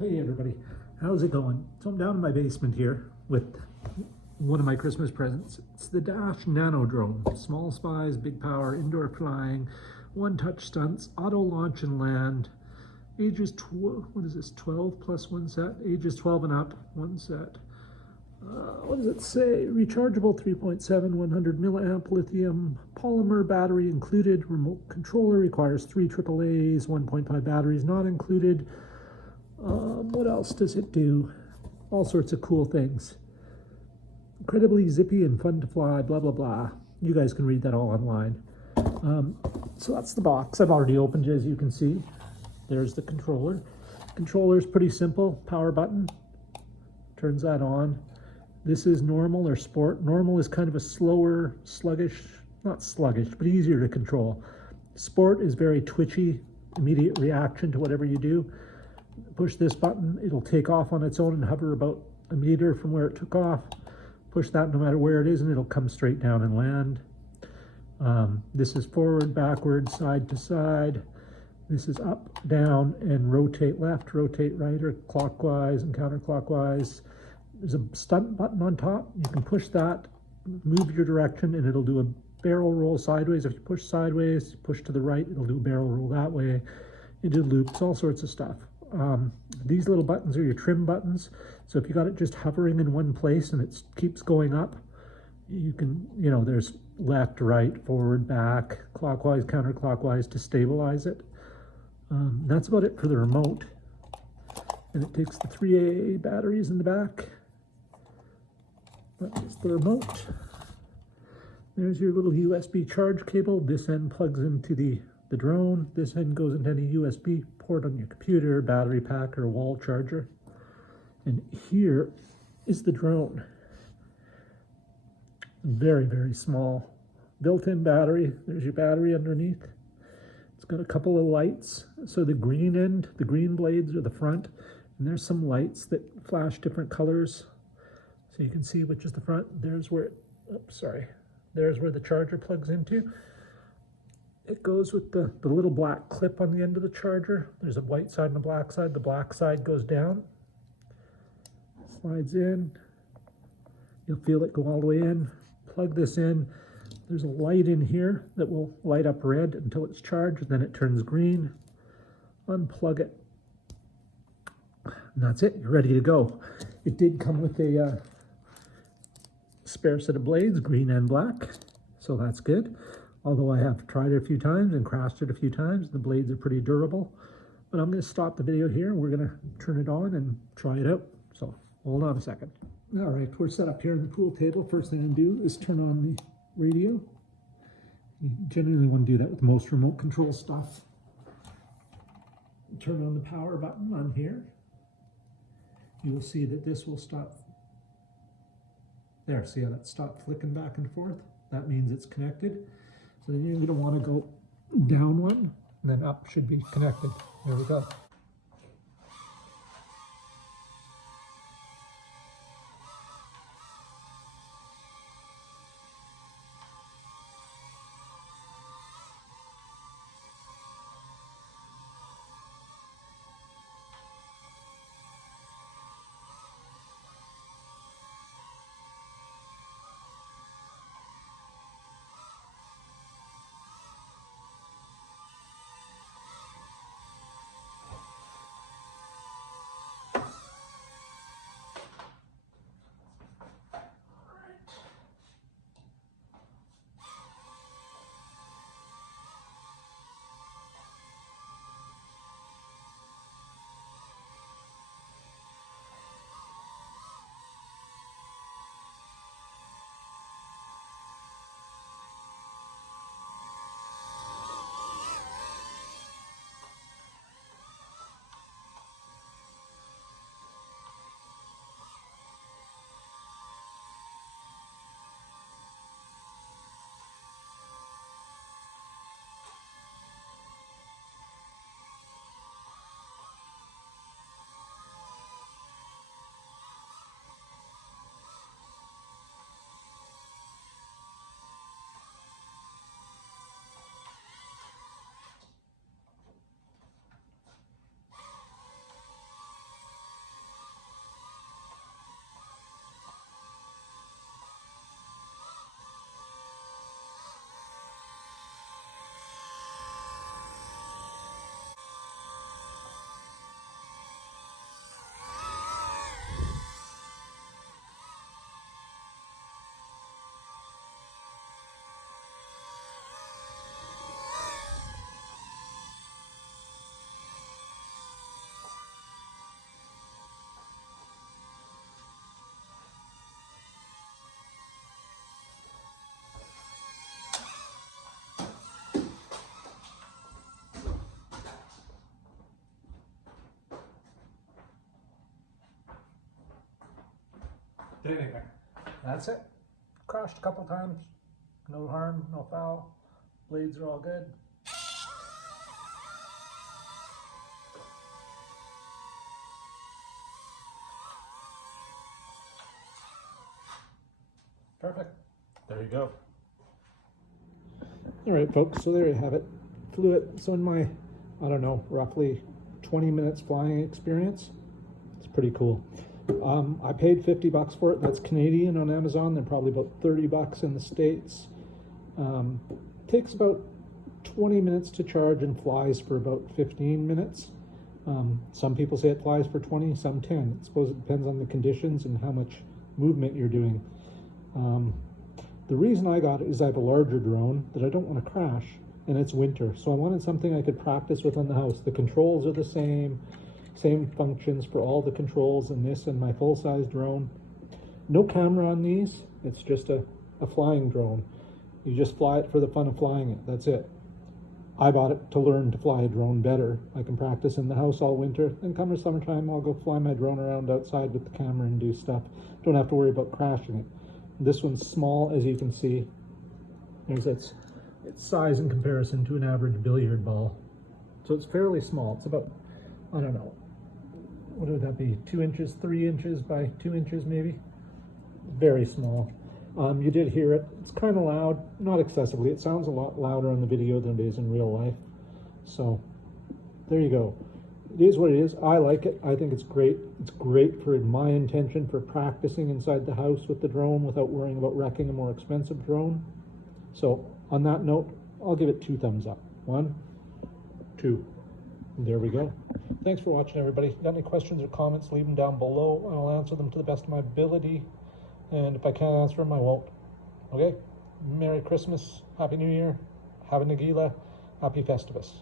Hey everybody, how's it going? So I'm down in my basement here with one of my Christmas presents. It's the Dash Nano drone. Small size, big power, indoor flying, one-touch stunts, auto launch and land. Ages 12 plus one set? Ages 12 and up, one set. What does it say? Rechargeable 3.7, 100 milliamp lithium polymer battery included. Remote controller requires 3 AAAs, 1.5 batteries not included. What else does it do? All sorts of cool things. Incredibly zippy and fun to fly, blah, blah, blah. You guys can read that all online. So that's the box. I've already opened it, as you can see. There's the controller. Controller is pretty simple. Power button. Turns that on. This is normal or sport. Normal is kind of a slower, sluggish, not sluggish, but easier to control. Sport is very twitchy, immediate reaction to whatever you do. Push this button, it'll take off on its own and hover about a meter from where it took off. Push that no matter where it is and it'll come straight down and land. This is forward, backward, side to side. This is up, down, and rotate left, rotate right, or clockwise and counterclockwise. There's a stunt button on top. You can push that, move your direction, and it'll do a barrel roll sideways. If you push sideways, push to the right, it'll do a barrel roll that way. You do loops, all sorts of stuff. These little buttons are your trim buttons. So if you got it just hovering in one place and it keeps going up, you can, there's left, right, forward, back, clockwise, counterclockwise to stabilize it. That's about it for the remote. And it takes the 3 AA batteries in the back. That's the remote. There's your little USB charge cable. This end plugs into the drone. This end goes into any USB port on your computer, battery pack, or wall charger. And here is the drone. Very, very small. Built-in battery. There's your battery underneath. It's got a couple of lights. So the green end, the green blades are the front, and there's some lights that flash different colors. So you can see which is the front. There's where, there's where the charger plugs into. It goes with the little black clip on the end of the charger. There's a white side and a black side. The black side goes down, slides in. You'll feel it go all the way in. Plug this in. There's a light in here that will light up red until it's charged. Then it turns green. Unplug it. And that's it. You're ready to go. It did come with a spare set of blades, green and black. So that's good. Although I have tried it a few times and crashed it a few times. The blades are pretty durable. But I'm going to stop the video here. We're going to turn it on and try it out. So hold on a second. All right, we're set up here on the pool table. First thing I do is turn on the radio. You generally want to do that with most remote control stuff. Turn on the power button on here. You will see that this will stop. There, see how that stopped flicking back and forth? That means it's connected. So then you're going to want to go down one, and then up should be connected. There we go. Anyway, that's it. Crashed a couple times. No harm, no foul. Blades are all good. Perfect. There you go. All right, folks, so there you have it. Flew it. So in my, I don't know, roughly 20 minutes flying experience, it's pretty cool. I paid $50 for it. That's Canadian on Amazon. They're probably about $30 in the States. Takes about 20 minutes to charge and flies for about 15 minutes. Some people say it flies for 20, some 10. I suppose it depends on the conditions and how much movement you're doing. The reason I got it is I have a larger drone that I don't want to crash, and it's winter, so I wanted something I could practice with on the house. The controls are the same functions for all the controls in this and my full-size drone. No camera on these, it's just a flying drone. You just fly it for the fun of flying it, that's it. I bought it to learn to fly a drone better. I can practice in the house all winter, then come the summertime I'll go fly my drone around outside with the camera and do stuff. Don't have to worry about crashing it. This one's small, as you can see. There's its size in comparison to an average billiard ball. So it's fairly small. It's about, I don't know, what would that be? 2 inches, 3 inches by 2 inches maybe? Very small. You did hear it. It's kind of loud, not excessively. It sounds a lot louder on the video than it is in real life. So there you go. It is what it is. I like it. I think it's great. It's great for my intention for practicing inside the house with the drone without worrying about wrecking a more expensive drone. So on that note, I'll give it 2 thumbs up. 1, 2. There we go. Thanks for watching, everybody. Got any questions or comments, leave them down below. I'll answer them to the best of my ability. And if I can't answer them, I won't. Okay? Merry Christmas. Happy New Year. Have a Nagila. Happy Festivus.